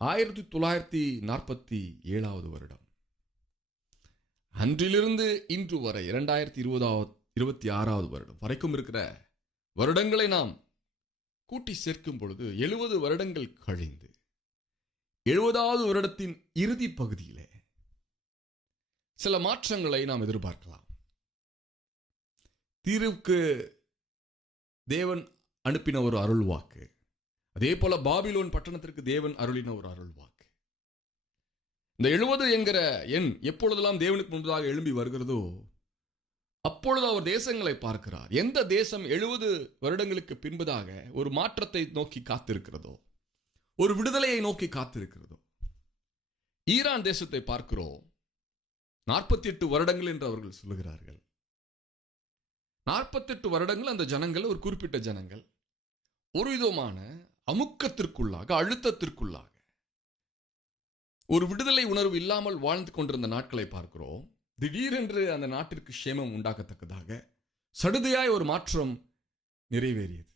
1947 வருடம். அன்றிலிருந்து இன்று வரை 2026 வருடம் வரைக்கும் இருக்கிற வருடங்களை நாம் கூட்டி சேர்க்கும் பொழுது 70 வருடங்கள் கழிந்து 70வது வருடத்தின் இறுதி பகுதியிலே சில மாற்றங்களை நாம் எதிர்பார்க்கலாம். தீர்வுக்கு தேவன் அனுப்பின ஒரு அருள் வாக்கு, அதே போல பாபிலோன் பட்டணத்திற்கு தேவன் அருளின ஒரு அருள் வாக்கு. இந்த 70 என்கிற எண் எப்பொழுதெல்லாம் தேவனுக்கு முன்பதாக எழும்பி வருகிறதோ அப்பொழுது அவர் தேசங்களை பார்க்கிறார். எந்த தேசம் 70 வருடங்களுக்கு பின்பதாக ஒரு மாற்றத்தை நோக்கி காத்திருக்கிறதோ, ஒரு விடுதலையை நோக்கி காத்திருக்கிறதோ, ஈரான் தேசத்தை பார்க்கிறோம். 48 வருடங்கள் என்று அவர்கள் சொல்லுகிறார்கள். 48 வருடங்கள் அந்த ஜனங்கள், ஒரு குறிப்பிட்ட ஜனங்கள், ஒரு விதமான அமுக்கத்திற்குள்ளாக, அழுத்தத்திற்குள்ளாக, ஒரு விடுதலை உணர்வு இல்லாமல் வாழ்ந்து கொண்டிருந்த நாட்களை பார்க்கிறோம். திடீரென்று அந்த நாட்டிற்கு சேமம் உண்டாகத்தக்கதாக சடுதியாய் ஒரு மாற்றம் நிறைவேறியது.